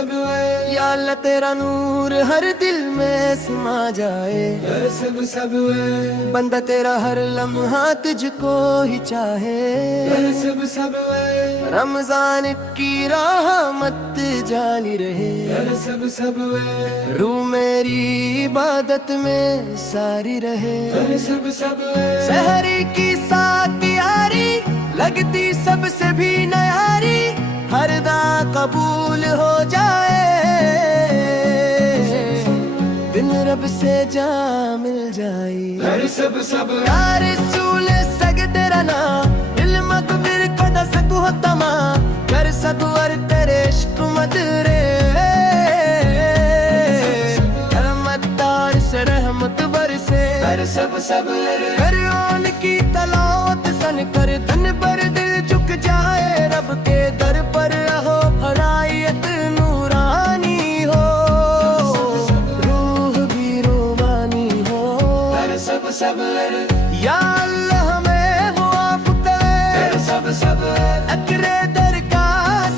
सब या अल्लाह तेरा नूर हर दिल में समा जाए। सब बंदा तेरा हर लम्हा तुझको ही चाहे। सब रमजान की रहमत जारी रहे। सब रूह मेरी इबादत में सारी रहे। सब सहरी की साथ यारी लगती सबसे भी नयारी। हर दा कबूल हो जाए। दिल रब से जा मिल जाए। सब यार रसूल सगदे रना दिल मकबिर कदा सकु तमा कर सदवर तेरे इश्क मदरे। रहमतदार से रहमत बरसे। सब कर की तलावत सन कर दिन पर दिल झुक जाए। रब के दर पर रहो फरायत नूरानी हो। रूह भी रोमानी हो। सब या अल्लाह हमें मुआफ करे। सब अकरे दर का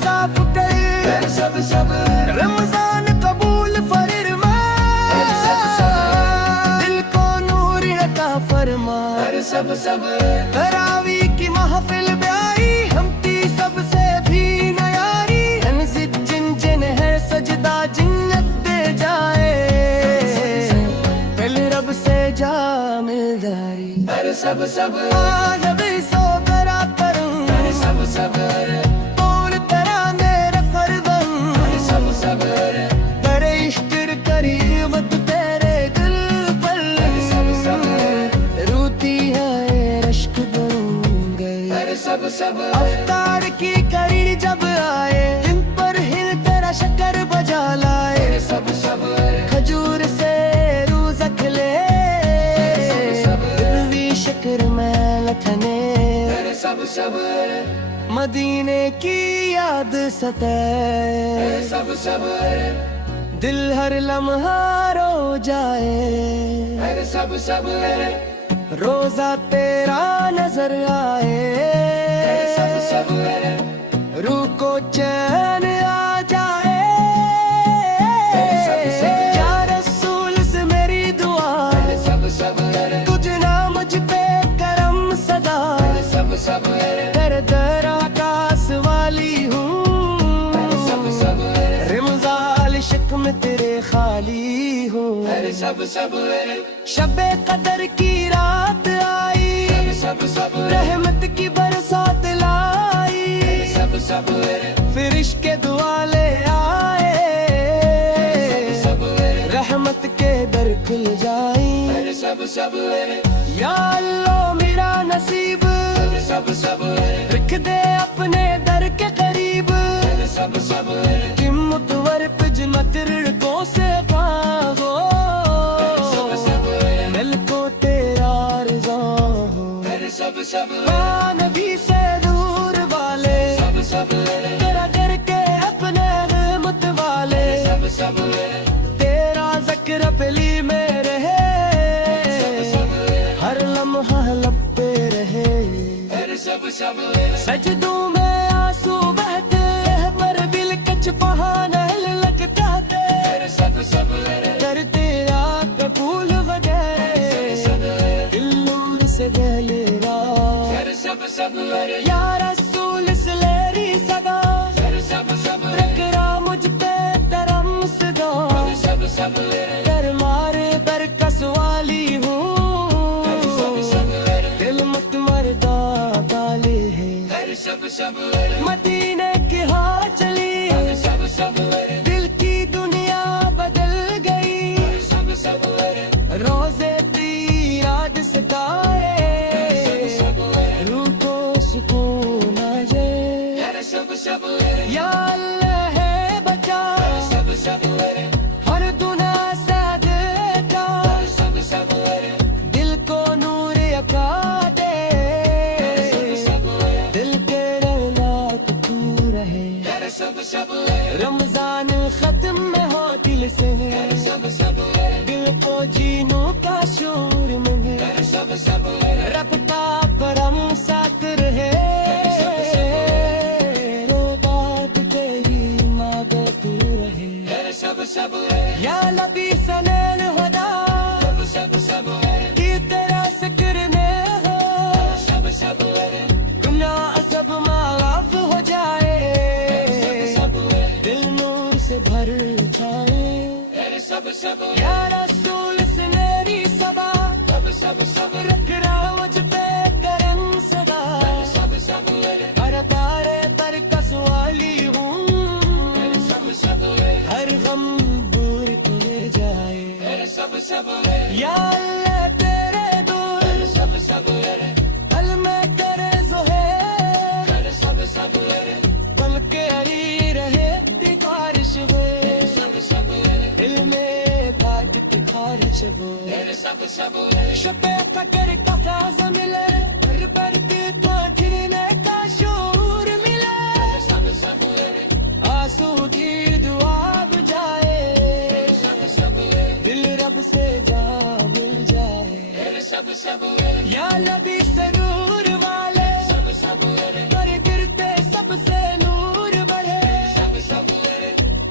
साफ करे। सब रमजान कबूल फरमा। दिल को नूर अता फरमा। सब तरावी की महफिल में आई हमती सबसे भी नयारी। अनजिद जिन जिन है सजदा जिन्नत दे जाए। दिल रब से जा मिल जाए। सब आज भी सो करा करूं सब कौन तेरा मेरा फरदम। सब तेरे इश्क करीमत तेरे दिल पर रूती है रश्क गए। सब अफ्तार की करीर जब आए इन पर हिल तेरा शक्कर बजा लाए। सब खजूर से रोज़ा खिले दिलवी शक्कर में लथने। सब मदीने की याद सताए। सब दिल हर लम्हा रो जाए। सब रोजा तेरा नजर आए। सब रूह को चैन आ जाए। या रसूल से मेरी दुआ सब तुझ ना मुझ पे करम सदा। सब दर दर आकाश वाली हूँ। रमजान शिक में तेरे खाली हूँ। सब शबे कदर की रात आई। सब रहमत की बरसात लाई। सब फिर इश्क दुआले आए। रहमत के दर खुल जाई। सब या अल्लाह मेरा नसीब सब रख दे अपने दर के करीब। सब किम्मत वर पिजमत रिड़कों से भागो। दिल को तेरा रज़ा हो। सब नबी से दूर वाले सब तेरा करके अपने रहमत वाले। सब तेरा ज़िक्र पली में रहे। हर लम्हा लब पे रहे। सब सजदों में आंसू बहते हैं पर दिल कच पहाड़ लगता है। सब कर तेरा कबूल वगैरह दिल नूर से गहलेरा। सब या रसूल से लेरी सदा सब रखरा मुझ पे तरम सदा। सब कर मारे बरकस वाली हूँ। दिल मत मरदा ताले है। सब मदीने की हाँ चली सब दिल की दुनिया बदल गई। सब रोजे दी याद सताए। रूह को सुकून आ जाए। सब या अल्लाह है बचा सब हर गुनाह से देता। सब दिल को नूर अका दे। दिल के रौनक तू रहे। सब रमजान सब या रसूल सुनहरी सबा सब सब सब रख रावज पे करम सदा सब सब हर तारे पर कसवाली हूँ सब सब हर गम दूर तुझे जाए सब सब या अल्लाह तेरे दूर सब सब कल में तेरे जोहे सब सब कल के हरी रहे तिखारिश हुए सब सब दिल में बाज तिखारिश हुए सब सब शपे तकर का फाज मिले हर बर के तो जिरने का शूर मिले सब सब आंसू की दुआ बुझाए सब सब दिल रब से जा मिल जाए सब सब या नबी से नूर वाले सब सब पर गिरते सबसे नूर बढ़े सब सब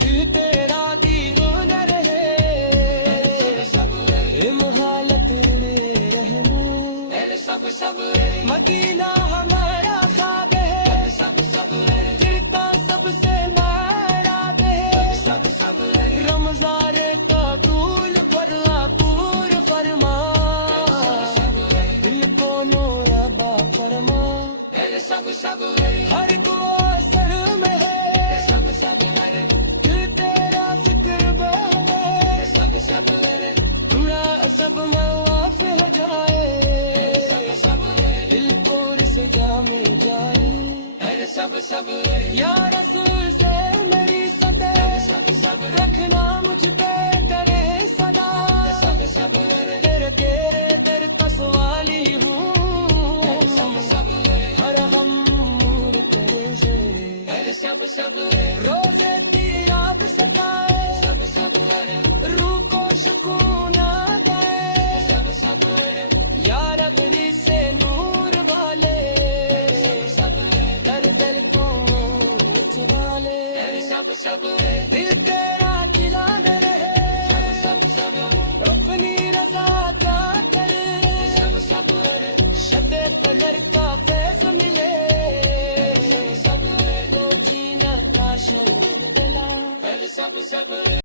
दिल तेरा दीवान रहे सब हिम हालत में रहमू सब सब मदीना हमारा ख्वाब है सब सब गिरता सबसे मारा है सब सब रमजान का कबूल फरमा पूर फरमा दिल को नूरबा फरमा सब सब हर को असर में है सब सब दिल तेरा फिक्र बहे सब सब थोड़ा सब माफ हो जाए सब दिल कोर से जा मिल जाए सब सब या रसूल से मेरी सदा सब सब रखना मुझ पे करे सदा सब सब तेरे केरे तेरे कसवाली हूँ सब सब हर हम मूर तेरे से सब सब रोजे की रात सताए सब सब रूह को सुकून दे सब सब या रब से नूर वाले सब दर दिल को उछवाले सब सब दिल तेरा खिला रहे सब सब अपनी रजा क्या करे सब सब शब्द तलर का फैज मिले सब तो जीना का शोर दिला सब सब